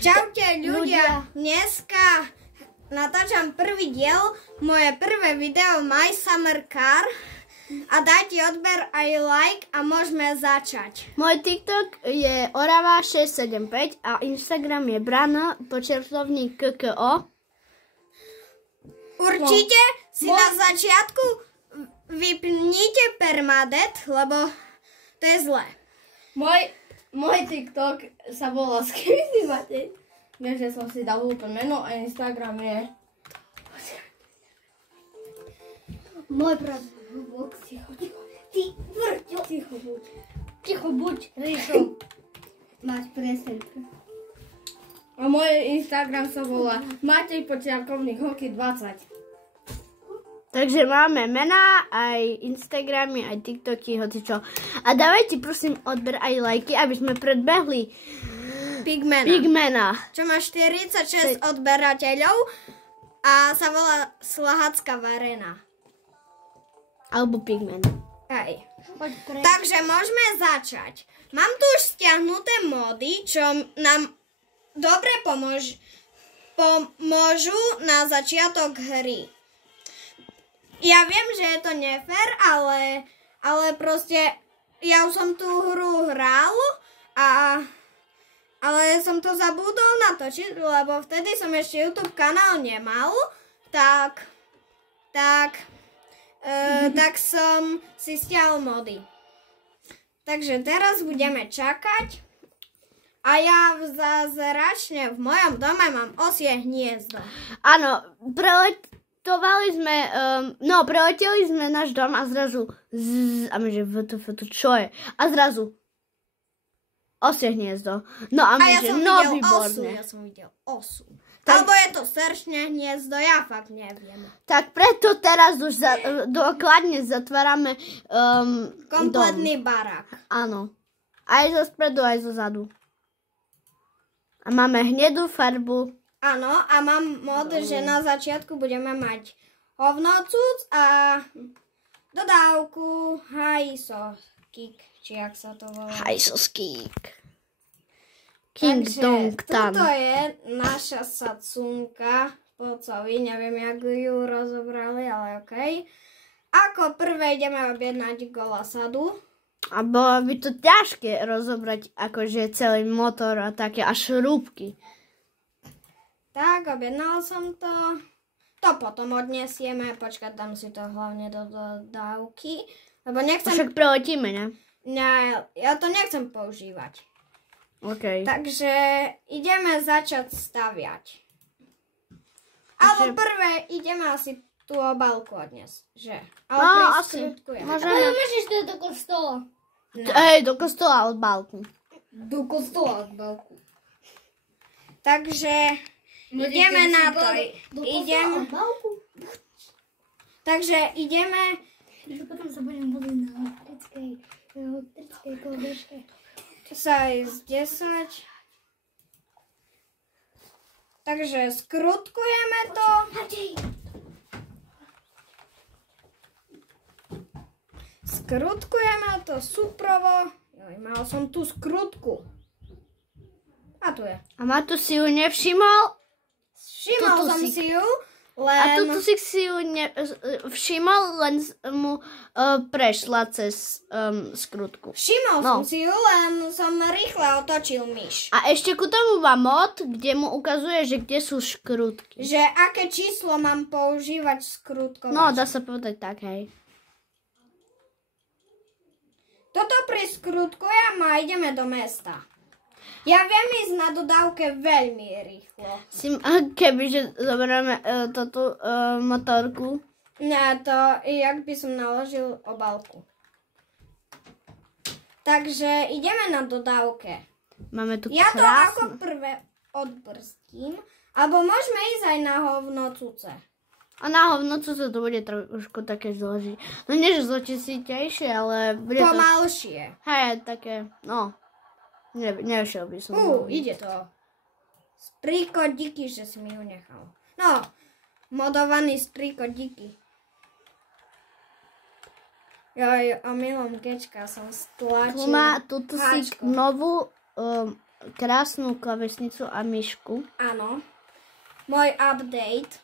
Čaute ľudia, dneska natáčam prvý diel, moje prvé video My Summer Car a dajte odber aj like a môžeme začať. Môj TikTok je Orava675 a Instagram je Brana_KKO. Určite si na začiatku vypnite permadet, lebo to je zlé. Môj TikTok sa volá Skryzivate. Viem, že som si dal úplne meno a Instagram je... Môj pravdobok, ticho. Ty vrťo. Ticho buď. Ríšo. Máš preselku. A môj Instagram sa volá Matej Počiarkovník Hoky 20. Takže máme mená, aj Instagramy, aj TikToky, hocičo. A dávajte prosím odber aj lajky, aby sme predbehli Pigmana. Čo má 46 odberateľov a sa volá Slahacká varena. Alebo Pigman. Hej. Takže môžeme začať. Mám tu už stiahnuté mody, čo nám dobre pomôžu na začiatok hry. Ja viem, že je to nefér, ale proste ja už som tú hru hral, ale som to zabudol natočiť, lebo vtedy som ešte YouTube kanál nemal, tak som si stiahol mody. Takže teraz budeme čakať a ja zázračne v mojom dome mám osie hniezdo. Áno, preleteli sme náš dom a zrazu a my že čo je? A zrazu osie hniezdo. No a my že výborné. Ja som videl osu. Alebo je to sršne hniezdo, ja fakt neviem. Tak preto teraz už dokladne zatvárame kompletný dom. barák. Áno. Aj zo spredu, aj zo zadu. A máme hnedú farbu. Áno, a mám mod, že na začiatku budeme mať hovnocúc a dodávku hajsoskík, či jak sa to volá. Hajsoskík. King Dong Tan. Toto je naša sacunka pocovi, neviem, jak ju rozobrali, ale okej. Ako prvé ideme objednať golasadu. A bolo by to ťažké rozobrať akože celý motor a také až šrúbky. Tak, objednal som to. To potom odniesieme. Počkať, dám si to hlavne do dodávky. Lebo nechcem... Však preletíme, ne? Ne, ja to nechcem používať. OK. Takže ideme začať staviať. Alebo prvé ideme asi tú obálku odniesť. Že? Ale priskrutkujem. Ale môžeš to do kostola. No. Hej, do kostola obálku. Do kostola obálku. Takže... ideme na to. Takže ideme. Potom sa budem voliť na elektrickej kolbežke. Size 10. Takže skrutkujeme to. Skrutkujeme to suprovo. Joj, mal som tú skrutku. A tu je. A Matu si ju nevšimol? Všimol som si ju, len... A tu si ju všimol, len mu prešla cez skrutku. Všimol som si ju, len som rýchle otočil myš. A ešte ku tomu má mod, kde mu ukazuje, že kde sú škrutky. Že aké číslo mám používať skrutkovač. No, dá sa povedať tak, hej. Toto priskrutkujem a ideme do mesta. Ja viem ísť na dodávke veľmi rýchlo. Kebyže zoberieme túto motorku. Ne, to jak by som naložil obálku. Takže ideme na dodávke. Máme tu Ja to krásne. ako prvé odbrstím, alebo môžeme ísť aj na hovnocúce. A na hovnocúce to bude trošku také zložité. No nie, že zložitejšie, ale bude to... Pomalšie. Hej, také, no... Nešiel by som. Ide to. Striko díky, že si mi ho nechal. No, modovaný striko díky. Joj, omylom kečka som stlačil. Tu má túto si novú krásnu klavesnicu a myšku. Áno. Môj update.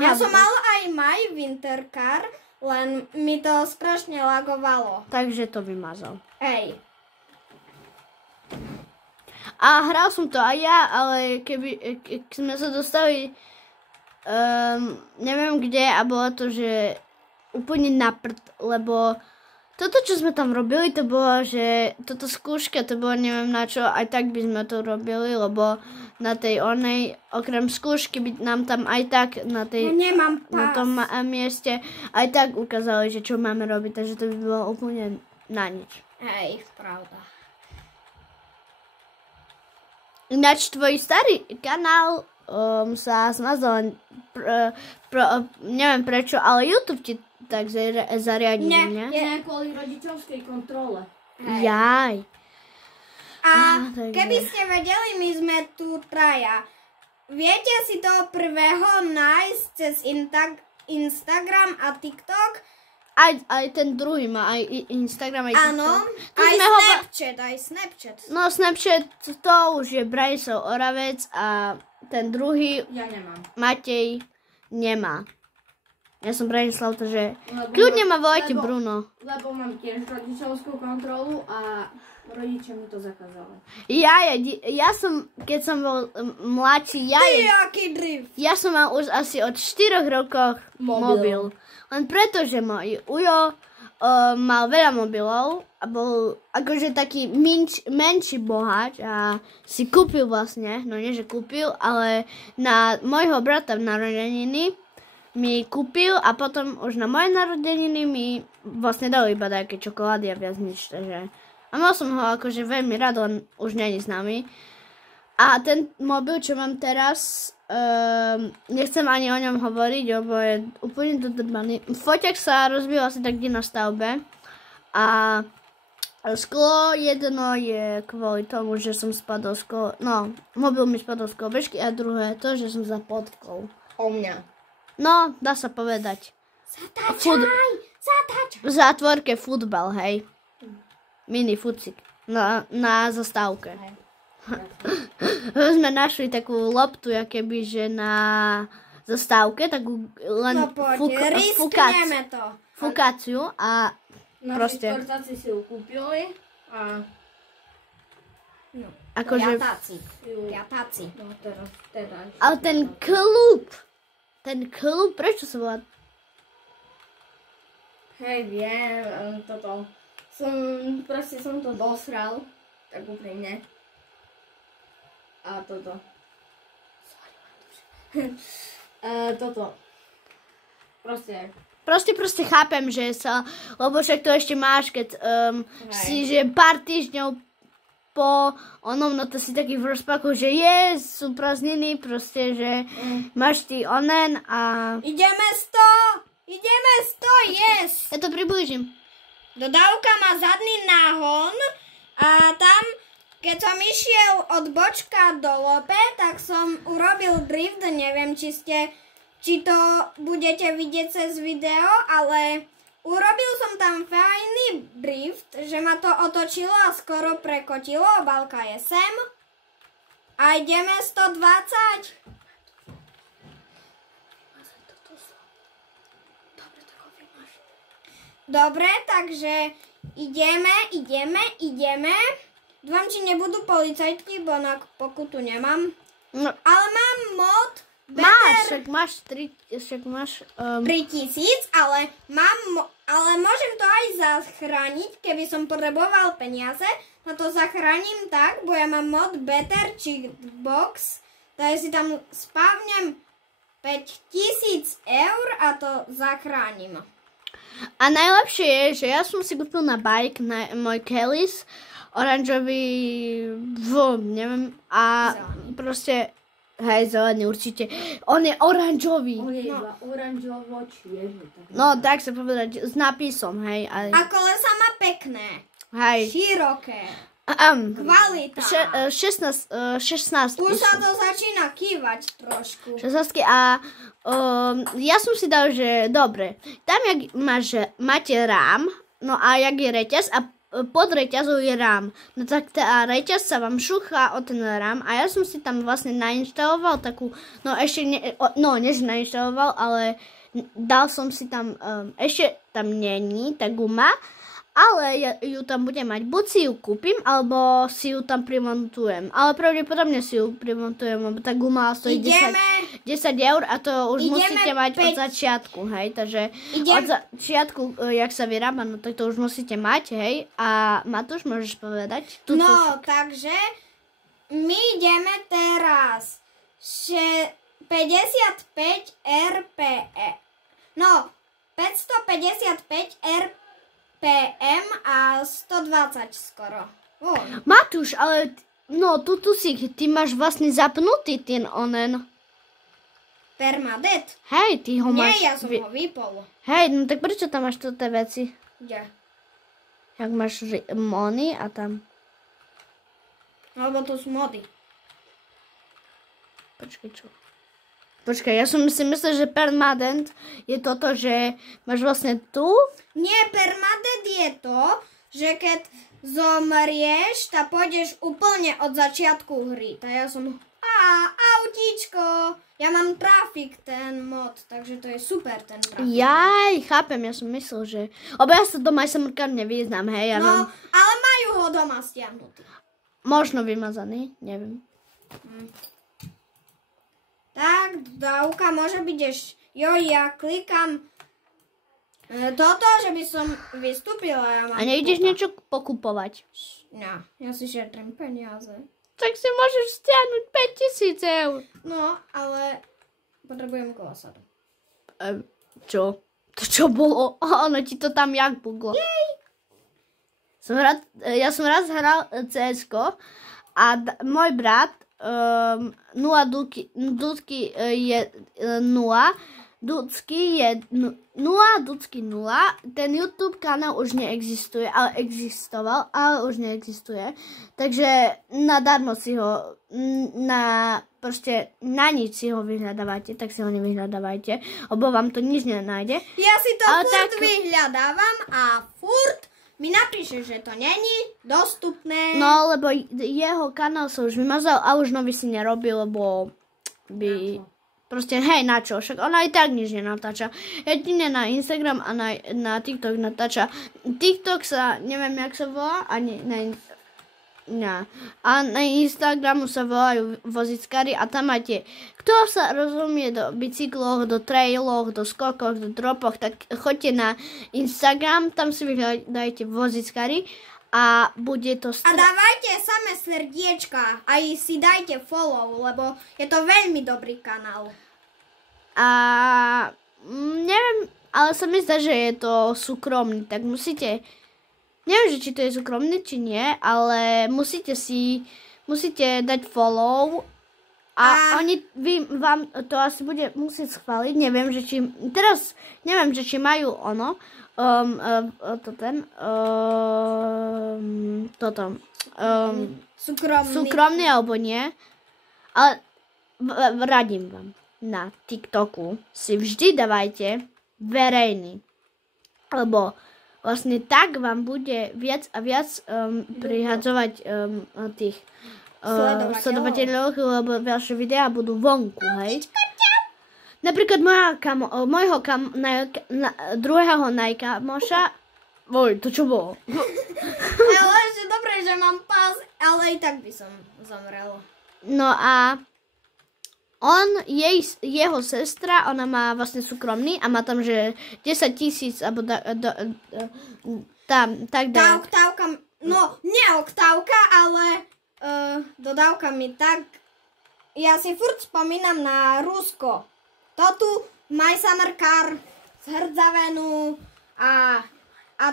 Ja som mal aj My Winter Car, len mi to strašne lagovalo. Takže to vymazal. Hej. A hral som to aj ja, ale keď sme sa dostali neviem kde a bolo to, že úplne na prd, lebo toto, čo sme tam robili, to bolo, že toto skúška, to bolo neviem na čo, aj tak by sme to robili, lebo na tej onej, okrem skúšky by nám tam aj tak na tej, Nemám pás. na tom mieste aj tak ukázali, že čo máme robiť, takže to by bolo úplne na nič. Hej, pravda. Ináč tvoj starý kanál sa smazal, neviem prečo, ale YouTube ti tak zariadil, ne? Nie, kvôli rodičovskej kontrole. Jaj. A takže. keby ste vedeli, my sme tu traja. Viete si toho prvého nájsť cez Instagram a TikTok? Aj ten druhý má aj Instagram, aj TikTok. Áno, To aj sme Snapchat. No Snapchat, to už je Brajsov Oravec a ten druhý Ja nemám. Matej nemá. Ja som Branislav, takže Lebo kľudne ma volajte Bruno. Lebo mám tiež rodičovskú kontrolu a rodičia mi to zakázali. Ja som, keď som bol mladší, Jaký drift. ja som mal už asi od 4 rokov mobil. Len preto, že môj ujo mal veľa mobilov a bol akože taký menší boháč a si kúpil vlastne, no nie že kúpil, ale na môjho brata v narodeniny mi kúpil a potom už na moje narodeniny mi vlastne dal iba také čokolády a viac nič, takže a mal som ho akože veľmi rád, len už není s nami. A ten mobil, čo mám teraz, nechcem ani o ňom hovoriť, lebo je úplne dodrbaný. Foťak sa rozbil asi tak kde na stavbe a sklo jedno je kvôli tomu, že som spadol mobil mi spadol z kolobežky a druhé to, že som sa potkol. O mňa. No, dá sa povedať. Zatáčaj. V zátvorke futbal, hej. Mini fucik. Na zastávke. Sme našli takú loptu, keby, že na zastávke, takú len No poďte, riskneme to. fukáciu a proste. Naši sportáci si ju kúpili a akože. Piatáci. no teda. Ale ten klub, prečo sa volá? Hej, viem, toto. Som to dosral, tak úprimne. A toto. Toto. Proste chápem, že sa, lebo však to ešte máš, keď si, že pár týždňov po onom, no to si taký v rozpaku, že sú prázdniny, proste, že máš ty onen a... Ideme 100, yes. Ja to priblížim. Dodávka má zadný náhon a tam, keď som išiel od bočka do lope, tak som urobil drift, neviem, či to budete vidieť cez video, ale urobil som tam fajný drift, že ma to otočilo a skoro prekotilo, obálka je sem. A ideme 120. Dobre, takže ideme. Dúfam, či nebudú policajtky, bo na pokutu nemám. No. Ale mám mod Máš 3000, ale môžem to aj zachrániť, keby som potreboval peniaze. Na to zachránim tak, bo ja mám mod Better Checkbox, takže si tam spávnem 5000 eur a to zachránim. A najlepšie je, že ja som si kúpil na bike môj Kellys, oranžový, neviem, a proste, hej, zelený určite, on je oranžový. On je iba oranžovo čierny. No, tak sa povedať, s nápisom, hej. A kolesa má pekné, Hej. široké, kvalita. 16 Už sa to začína kývať trošku. 16 a ja som si dal, že dobre, tam jak máte rám, no a jak je reťaz a pod reťazou je RAM. No tak tá reťaz sa vám šúcha o ten RAM a ja som si tam vlastne nainštaloval takú, no ešte, než nainštaloval, ale dal som si tam, ešte tam není tá guma, ale ja ju tam budem mať. Buď si ju kúpim, alebo si ju tam primontujem. Ale pravdepodobne si ju primontujem, lebo tá guma stojí 10 eur a to už musíte mať od začiatku, hej. Takže od začiatku, jak sa vyrába, no tak to už musíte mať, hej. A Matúš, môžeš povedať? Takže my ideme teraz 55 RPE. No, 555 RPM a 120 skoro. Matúš, ale no, tu si, ty máš vlastne zapnutý ten onen. Permadet? Hej, ty ho máš... Nie, ja som ho vypol. Hej, no tak prečo tam máš toto veci? Kde? Jak máš mony a tam... Lebo to sú mody. Počkaj, čo? Počkaj, ja som si myslel, že permanent je toto, že máš vlastne tu. Nie, permanent je to, že keď zomrieš, tak pôjdeš úplne od začiatku hry. Tak ja som... autíčko! Ja mám trafik, ten mod, takže to je super, ten trafik. Jaj, chápem, ja som myslel, že... Lebo ja sa doma aj samrkám nevyznám, hej. Ja no, ale majú ho doma stiahnutý. Možno vymazaný, neviem. Tak, dodávka môže byť ešte... Jo, ja klikám toto, že by som vystúpila. Ja mám a nejdeš niečo pokupovať? No, ja si šetrím peniaze. Tak si môžeš stiahnuť 5 000 eur. No, ale potrebujem kolosadu. Čo? To čo bolo? Ono ti to tam jak buglo. Jej! Ja som raz hral CS-ko a môj brat 0 dudky je 0, dudky je 0, dudky 0. Ten YouTube kanál už neexistuje, ale existoval, ale už neexistuje. Takže nadarmo si ho, proste na nič si ho vyhľadávate, tak si ho nevyhľadávajte, lebo vám to nič nenájde. Ja si to furt vyhľadávam a furt mi napíše, že to není dostupné. No, lebo jeho kanál sa už vymazal a už nový si nerobil, lebo by... Proste, hej, na čo? Však ona aj tak nič nenatáča. Jedine na Instagram a na TikTok natáča. TikTok sa, neviem, jak sa volá, ani a na Instagramu sa volajú vozickári a tam máte, kto sa rozumie do bicykloch, do trailoch, do skokoch, do dropoch, tak choďte na Instagram, tam si vyhľadajte vozickári a bude to... A dávajte samé srdiečka, aj si dajte follow, lebo je to veľmi dobrý kanál. A neviem, ale sa mi zdá, že je to súkromný, tak musíte... Neviem, že či to je súkromné, či nie, ale musíte dať follow a vám to asi bude musieť schváliť. Neviem, že či majú ono, súkromný alebo nie, ale radím vám, na TikToku si vždy dávajte verejný, lebo vlastne tak vám bude viac a viac prihadzovať tých sledovateľov, lebo ďalšie videá budú vonku, hej. Napríklad druhého najkamoša, to čo bolo? Ale ešte dobre, že mám pás, ale i tak by som zomrela. No a jeho sestra, ona má vlastne súkromný a má tam, že 10 000, alebo tam, tak dá. Tá oktávka, no nie oktávka, ale dodávka mi tak, ja si furt spomínam na Rusko. To tu My Summer Car z Hrdzavenú a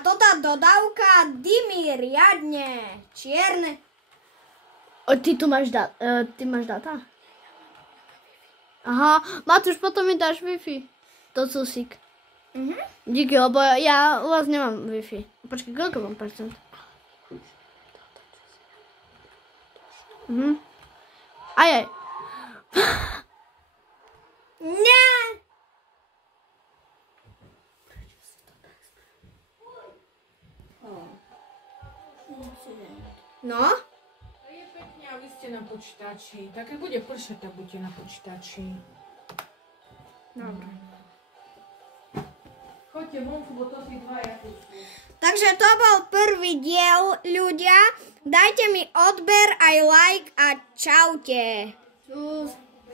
to tá dodávka dymí riadne, čierne. Ty máš data? Aha, Matúš, potom mi dáš Wi-Fi. To susík. Díky, lebo ja u vás nemám Wi-Fi. Počkaj, koľko mám percent? Ajaj. Nie! No? To je pekne a vy ste na počítači. Tak keď bude pršať, tak buďte na počítači. Dobre. Choďte vonku, bo to tí dvaja tu sú. Takže to bol prvý diel, ľudia. Dajte mi odber aj like a čaute. Čus.